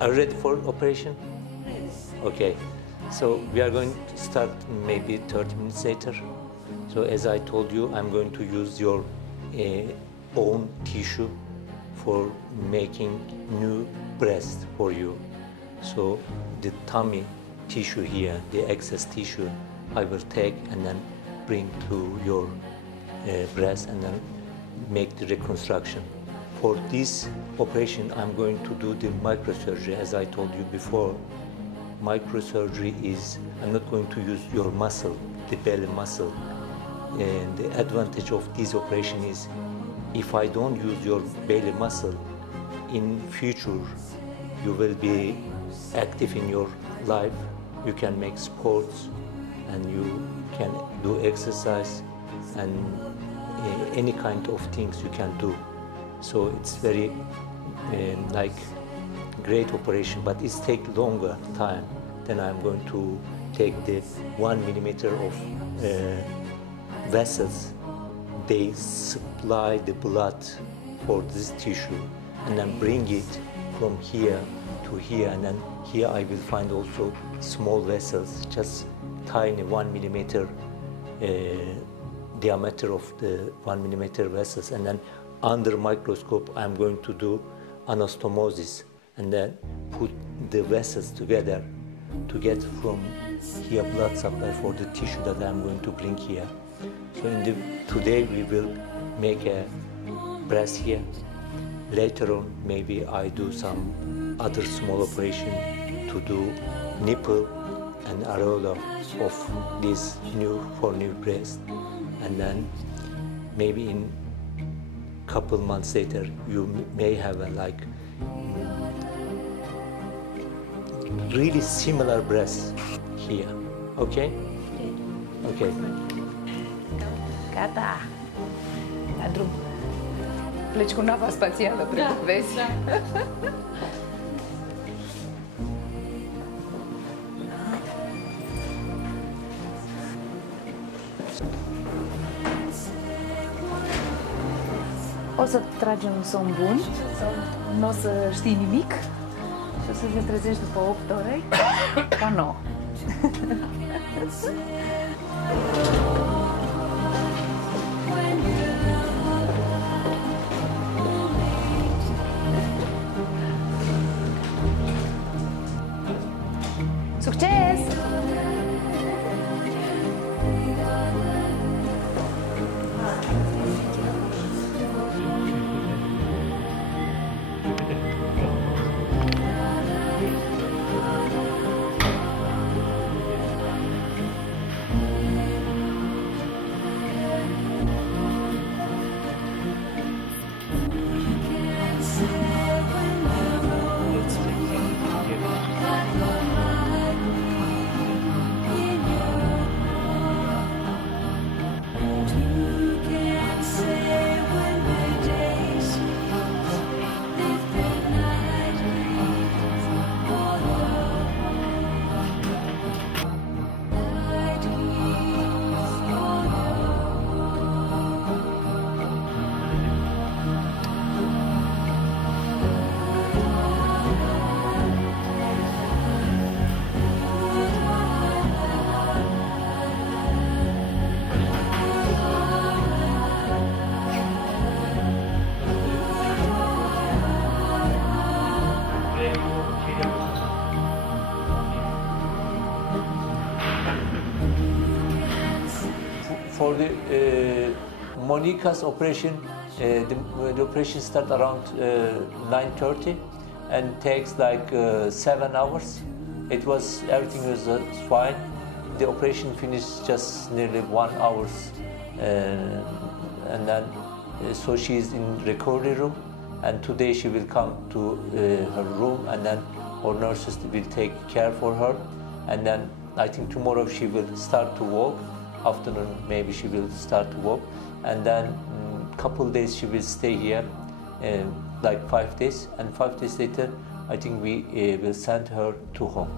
Are you ready for operation? Okay. So we are going to start maybe 30 minutes later. So as I told you, I'm going to use your own tissue for making new breast for you. So the tummy tissue here, the excess tissue, I will take and then bring to your breast and then make the reconstruction. For this operation, I'm going to do the microsurgery, as I told you before. Microsurgery is, I'm not going to use your muscle, the belly muscle. And the advantage of this operation is, if I don't use your belly muscle, in future, you will be active in your life. You can make sports, and you can do exercise, and any kind of things you can do. So it's very like great operation, but it's take longer time. Then I'm going to take the 1 millimeter of vessels. They supply the blood for this tissue, and then bring it from here to here, and then here I will find also small vessels, just tiny 1 millimeter diameter of the 1 millimeter vessels, and then under microscope I'm going to do anastomosis and then put the vessels together to get from here blood supply for the tissue that I'm going to bring here. So today we will make a breast here. Later on maybe I do some other small operation to do nipple and areola of this new breast, and then maybe in couple months later you may have a like really similar breast here. Okay? Okay. Gata. La drum. Pleci cu nava spațială, vezi? O să tragem un somn bun, nu o să știi nimic și o să te trezești după 8 ore ca nouă. Succes! For the Monica's operation, the operation starts around 9:30 and takes like 7 hours. Everything was fine. The operation finished just nearly 1 hour, and then so she is in recovery room. And today she will come to her room, and then our nurses will take care for her. And then I think tomorrow she will start to walk. Afternoon maybe she will start to walk, and then couple days she will stay here, like 5 days, and 5 days later I think we will send her to home.